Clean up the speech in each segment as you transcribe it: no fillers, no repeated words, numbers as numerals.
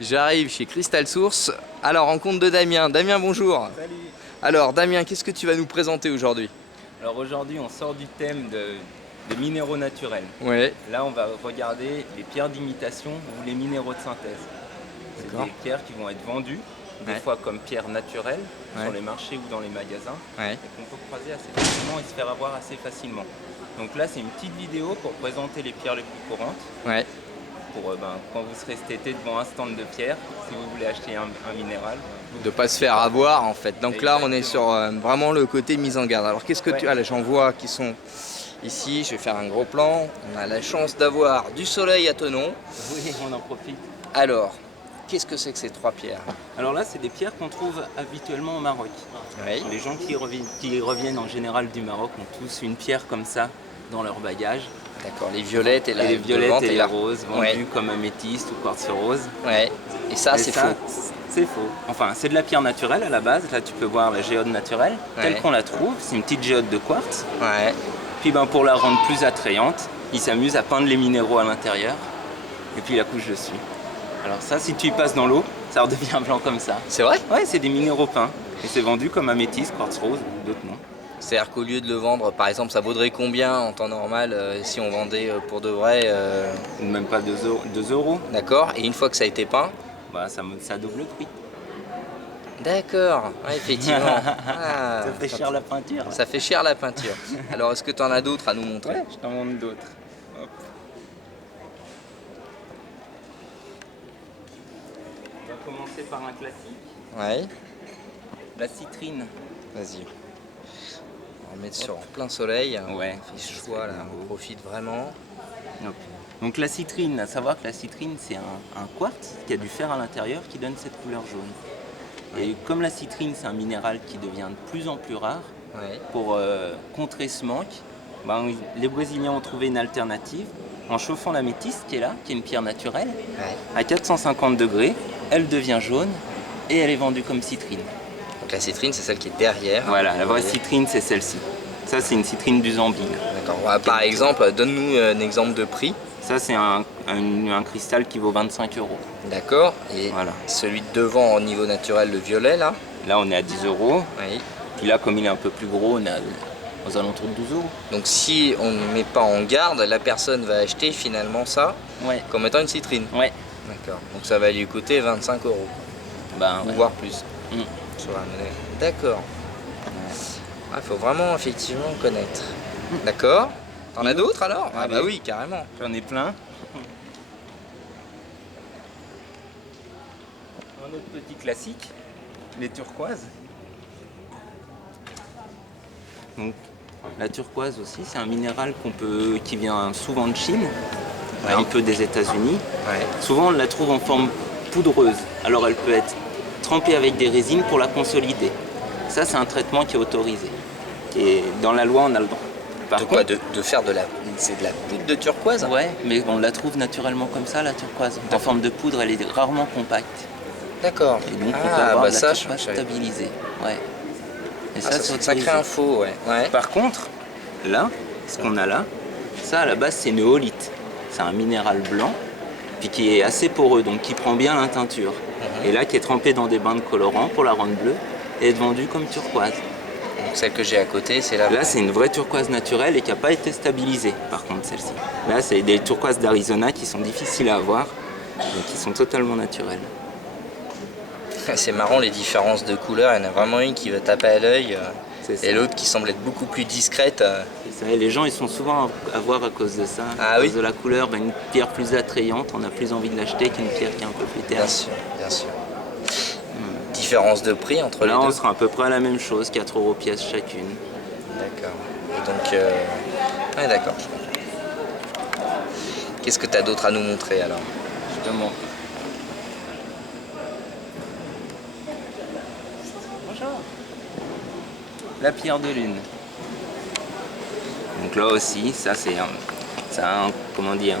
J'arrive chez Crystal Source. Alors, rencontre de Damien. Damien, bonjour. Salut. Alors, Damien, qu'est-ce que tu vas nous présenter aujourd'hui? Alors aujourd'hui, on sort du thème de minéraux naturels. Ouais. Là, on va regarder les pierres d'imitation ou les minéraux de synthèse. C'est D'accord. des pierres qui vont être vendues, des Ouais. fois comme pierres naturelles, Ouais. sur les marchés ou dans les magasins, Ouais. et qu'on peut croiser assez facilement et se faire avoir assez facilement. Donc là, c'est une petite vidéo pour présenter les pierres les plus courantes, Ouais. pour quand vous serez cet été devant un stand de pierres, si vous voulez acheter un minéral. De pas se faire avoir en fait. Donc là, on est sur Exactement. vraiment le côté mise en garde. Alors, qu'est-ce que tu... Ouais. Allez, j'en vois qui sont ici. Je vais faire un gros plan. On a la chance d'avoir du soleil à Thonon. Oui, on en profite. Alors, qu'est-ce que c'est que ces trois pierres? Alors là, c'est des pierres qu'on trouve habituellement au Maroc. Oui. Les gens qui reviennent en général du Maroc ont tous une pierre comme ça dans leur bagage. D'accord, les violettes et, Et les violettes et les la... roses vendues Ouais. comme améthyste ou quartz rose. Ouais. Et ça, Et c'est ça, faux. C'est faux. Enfin, c'est de la pierre naturelle à la base. Là, tu peux voir la géode naturelle telle Ouais. qu'on la trouve. C'est une petite géode de quartz. Ouais. Puis pour la rendre plus attrayante, ils s'amusent à peindre les minéraux à l'intérieur et puis la couche dessus. Alors ça, si tu y passes dans l'eau, ça redevient blanc comme ça. C'est vrai? Ouais, c'est des minéraux peints. Et c'est vendu comme améthyste, quartz rose ou d'autres noms. C'est-à-dire qu'au lieu de le vendre, par exemple, ça vaudrait combien en temps normal si on vendait pour de vrai Ou même pas 2 euros. D'accord. Et une fois que ça a été peint? Bah, ça double le prix. D'accord. Ouais, effectivement. Ah, Ça fait cher la peinture. ça fait cher la peinture. Alors, est-ce que tu en as d'autres à nous montrer? Ouais, je t'en montre d'autres. Hop. On va commencer par un classique, Ouais. la citrine. Vas-y. On va mettre sur plein soleil. Ouais. Il fait chaud là, on profite vraiment. Hop. Donc la citrine, à savoir que la citrine c'est un quartz qui a du fer à l'intérieur qui donne cette couleur jaune. Et comme la citrine c'est un minéral qui devient de plus en plus rare, Ouais. pour contrer ce manque, les Brésiliens ont trouvé une alternative en chauffant l'améthyste qui est là, qui est une pierre naturelle, Ouais. à 450 degrés, elle devient jaune et elle est vendue comme citrine. Donc la citrine, c'est celle qui est derrière. Voilà, la vraie Ouais. citrine c'est celle-ci. Ça c'est une citrine du Zambie. D'accord. Par exemple, donne-nous un exemple de prix. Ça c'est un cristal qui vaut 25 euros. D'accord. Et Voilà. celui de devant au niveau naturel, le violet là. Là on est à 10 euros. Oui. Puis là comme il est un peu plus gros, on est aux alentours de 12 euros. Donc si on ne met pas en garde, la personne va acheter finalement ça Ouais. comme étant une citrine. Ouais. D'accord. Donc ça va lui coûter 25 euros. Ou Ouais. voire plus. Mm. Sur la monnaie. D'accord. Il faut vraiment effectivement connaître. D'accord. T'en as d'autres alors? Ah bah Allez. oui, carrément. J'en ai plein. Un autre petit classique, les turquoises. Donc, la turquoise aussi, c'est un minéral qui vient souvent de Chine, Ouais. un peu des États-Unis. Ouais. Souvent, on la trouve en forme poudreuse. Alors, elle peut être trempée avec des résines pour la consolider. Ça, c'est un traitement qui est autorisé. Et dans la loi, on a le droit. Par De quoi? contre, De faire de la... C'est de la poudre de turquoise? ouais, mais on la trouve naturellement comme ça, la turquoise. En forme de poudre, elle est rarement compacte. D'accord. Et donc, on peut Ah avoir bah de la ça, turquoise je savais. stabilisée. Ouais. Et Ah, ça, c'est une sacrée autorisé. info, ouais. Ouais. Par contre, là, ce qu'on a là, ça à la base, c'est une oolite. C'est un minéral blanc, puis qui est assez poreux, donc qui prend bien la teinture. Et là, qui est trempé dans des bains de colorant pour la rendre bleue, et est vendue comme turquoise. Donc celle que j'ai à côté, c'est la... Là, c'est une vraie turquoise naturelle et qui n'a pas été stabilisée, par contre, celle-ci. Là, c'est des turquoises d'Arizona qui sont difficiles à avoir, mais qui sont totalement naturelles. C'est marrant les différences de couleurs. Il y en a vraiment une qui va taper à l'œil C'est ça. et l'autre qui semble être beaucoup plus discrète. C'est ça, et les gens, ils sont souvent à voir à cause de ça, Ah à oui. cause de la couleur. Une pierre plus attrayante, on a plus envie de l'acheter qu'une pierre qui est un peu plus Bien terne. sûr, bien sûr. Différence de prix entre les Là, on deux. sera à peu près à la même chose, 4 euros pièce chacune. D'accord. Et donc, ouais, d'accord. Je comprends. Qu'est-ce que tu as d'autre à nous montrer alors? Je te montre. Bonjour. La pierre de lune. Donc là aussi, ça c'est comment dire,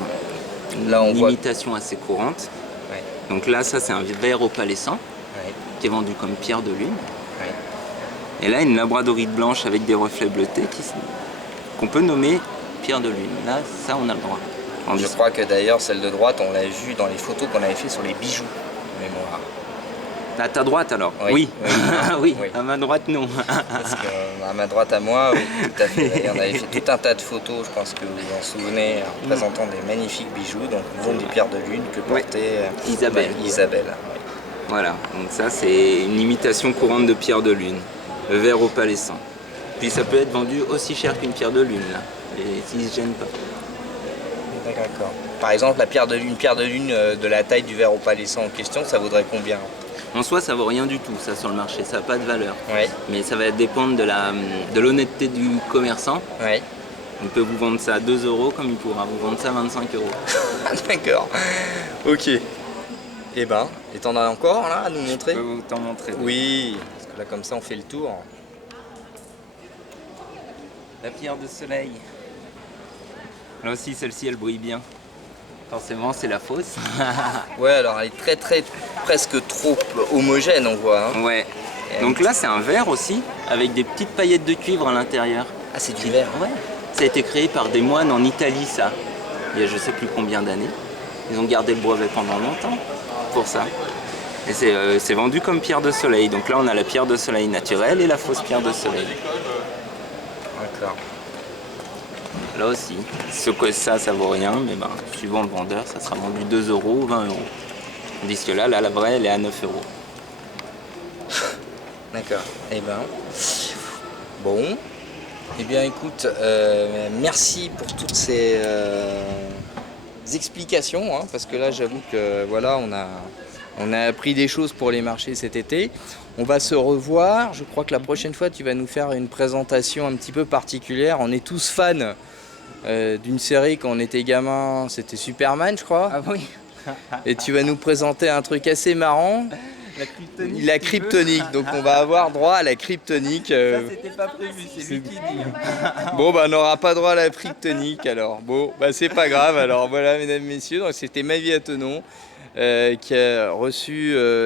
Là, on une voit. imitation assez courante. Ouais, Donc là, ça c'est un verre opalescent ouais, qui est vendu comme pierre de lune. ouais. Et là, une labradorite blanche avec des reflets bleutés qu'on peut nommer pierre de lune. Là, ça, on a le droit. Je crois que d'ailleurs, celle de droite, on l'a vue dans les photos qu'on avait fait sur les bijoux. mémoire. À ta droite alors? Oui, Oui. oui. Oui. Oui. À ma droite non. Parce qu'à ma droite à moi, oui, tout à fait. On avait fait tout un tas de photos, je pense que vous vous en souvenez, en présentant des magnifiques bijoux, donc nous des pierres de lune que portait Isabelle. Isabelle. Oui. Voilà, donc ça c'est une imitation courante de pierre de lune, le verre opalescent. Puis ça peut être vendu aussi cher qu'une pierre de lune là, et s'ils se gênent pas. D'accord. Par exemple, la pierre de lune, de la taille du verre opalescent en question, ça vaudrait combien? En soi ça vaut rien du tout ça sur le marché, ça n'a pas de valeur. Oui. Mais ça va dépendre de l'honnêteté du commerçant. Oui. Il peut vous vendre ça à 2 € comme il pourra vous vendre ça à 25 €. D'accord. Ok. Et t'en as encore là à nous montrer? Je peux vous t'en montrer. Oui, parce que là comme ça on fait le tour. La pierre de soleil. Là aussi celle-ci elle brille bien. Forcément c'est la fausse. Ouais, alors elle est très presque trop homogène on voit. Hein. Ouais. Donc là c'est un verre aussi avec des petites paillettes de cuivre à l'intérieur. Ah c'est du verre. Ouais. Ça a été créé par des moines en Italie ça. Il y a je sais plus combien d'années. Ils ont gardé le brevet pendant longtemps pour ça. Et c'est vendu comme pierre de soleil. Donc là on a la pierre de soleil naturelle et la fausse pierre de soleil. D'accord. Là aussi, ça vaut rien, mais suivant le vendeur, ça sera vendu 2 € ou 20 €. Tandis que là, la vraie, elle est à 9 €. D'accord. Bon. Eh bien écoute, merci pour toutes ces explications, hein, parce que là j'avoue que voilà, on a appris des choses pour les marchés cet été. On va se revoir. Je crois que la prochaine fois, tu vas nous faire une présentation un petit peu particulière. On est tous fans d'une série quand on était gamin, c'était Superman, je crois. Ah oui. Et tu vas nous présenter un truc assez marrant. La kryptonique. La kryptonique. Donc on va avoir droit à la kryptonique. Ça c'était pas prévu, c'est lui qui dit. Bon on n'aura pas droit à la kryptonique alors. Bon c'est pas grave. Alors voilà mesdames, messieurs, donc c'était Ma vie à Thonon. Qui a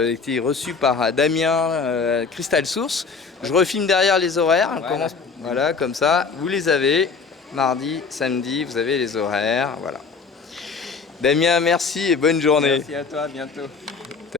été reçu par Damien Crystal Source. Je refilme derrière les horaires. On commence, voilà, comme ça, vous les avez. Mardi, samedi, vous avez les horaires. Voilà. Damien, merci et bonne journée. Merci à toi, à bientôt.